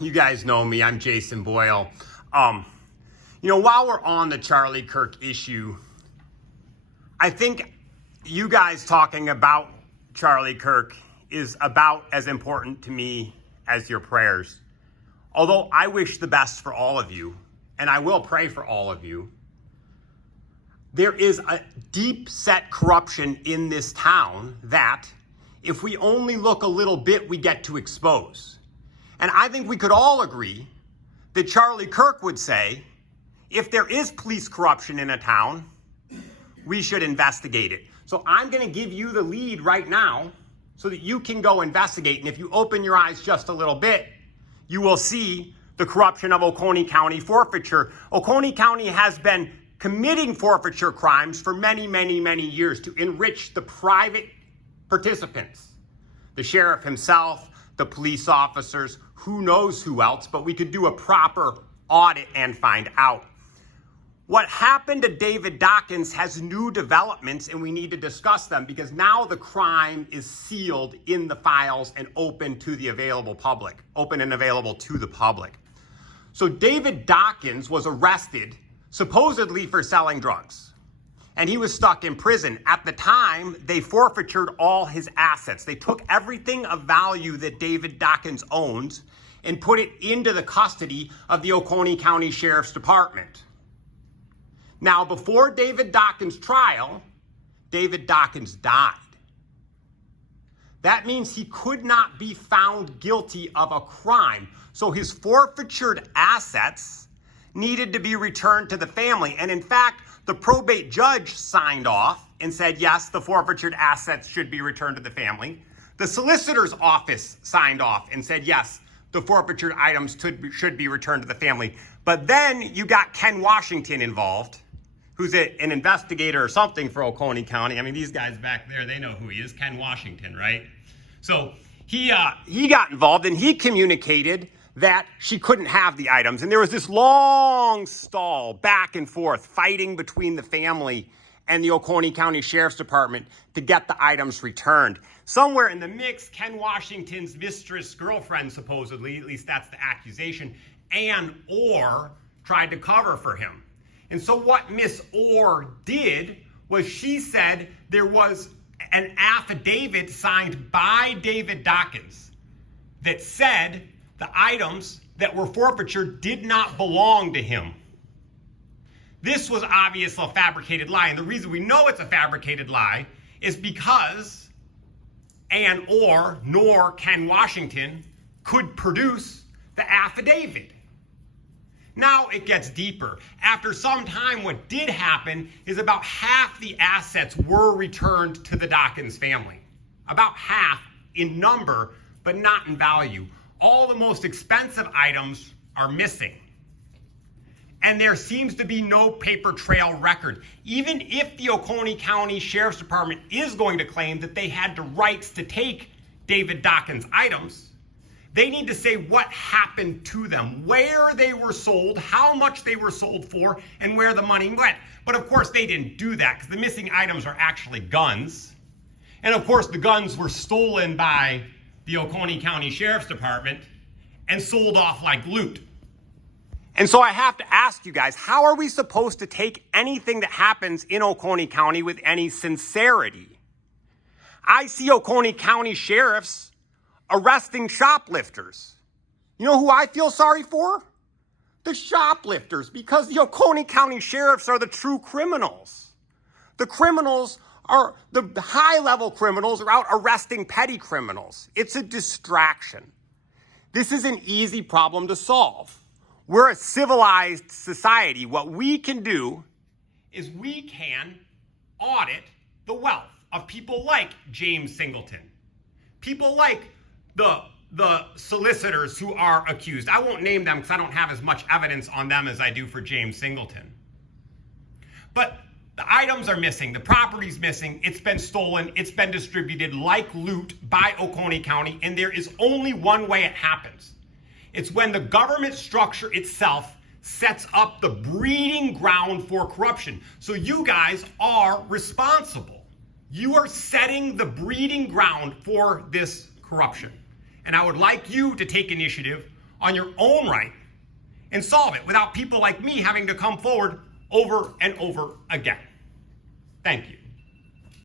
You guys know me, I'm Jason Boyle. While we're on the Charlie Kirk issue, I think you guys talking about Charlie Kirk is about as important to me as your prayers. Although I wish the best for all of you, and I will pray for all of you, there is a deep-set corruption in this town that, if we only look a little bit, we get to expose. And I think we could all agree that Charlie Kirk would say, if there is police corruption in a town, we should investigate it. So I'm going to give you the lead right now so that you can go investigate. And if you open your eyes just a little bit, you will see the corruption of Oconee County forfeiture. Oconee County has been committing forfeiture crimes for many, many, many years to enrich the private participants. The sheriff himself, the police officers, who knows who else, but we could do a proper audit and find out. What happened to David Dawkins has new developments, and we need to discuss them because now the crime is sealed in the files and open to the available public, open and available to the public. So David Dawkins was arrested supposedly for selling drugs, and he was stuck in prison. At the time, they forfeited all his assets. They took everything of value that David Dawkins owns and put it into the custody of the Oconee County Sheriff's Department. Now, before David Dawkins' trial, David Dawkins died. That means he could not be found guilty of a crime. So his forfeited assets needed to be returned to the family. And in fact, the probate judge signed off and said, yes, the forfeited assets should be returned to the family. The solicitor's office signed off and said, yes, the forfeited items should be returned to the family. But then you got Ken Washington involved, who's an investigator or something for Oconee County. I mean, these guys back there, they know who he is, Ken Washington, right? So he got involved and he communicated that she couldn't have the items. And there was this long stall back and forth fighting between the family and the Oconee County Sheriff's Department to get the items returned. Somewhere in the mix, Ken Washington's mistress, girlfriend, supposedly, at least that's the accusation, and Orr tried to cover for him. And so what Miss Orr did was she said there was an affidavit signed by David Dawkins that said the items that were forfeited did not belong to him. This was obviously a fabricated lie. And the reason we know it's a fabricated lie is because Ann Orr nor Ken Washington could produce the affidavit. Now it gets deeper. After some time, what did happen is about half the assets were returned to the Dawkins family. About half in number, but not in value. All the most expensive items are missing. And there seems to be no paper trail record. Even if the Oconee County Sheriff's Department is going to claim that they had the rights to take David Dawkins' items, they need to say what happened to them, where they were sold, how much they were sold for, and where the money went. But of course, they didn't do that because the missing items are actually guns. And of course, the guns were stolen by the Oconee County Sheriff's Department and sold off like loot. And so I have to ask you guys, how are we supposed to take anything that happens in Oconee County with any sincerity? I see Oconee County sheriffs arresting shoplifters. You know who I feel sorry for? The shoplifters, because the Oconee County sheriffs are the true criminals. The criminals are, the high-level criminals are out arresting petty criminals. It's a distraction. This is an easy problem to solve. We're a civilized society. What we can do is we can audit the wealth of people like James Singleton, people like the solicitors who are accused. I won't name them because I don't have as much evidence on them as I do for James Singleton. But the items are missing, the property's missing, it's been stolen, it's been distributed like loot by Oconee County, and there is only one way it happens. It's when the government structure itself sets up the breeding ground for corruption. So you guys are responsible. You are setting the breeding ground for this corruption. And I would like you to take initiative on your own right and solve it without people like me having to come forward over and over again. Thank you.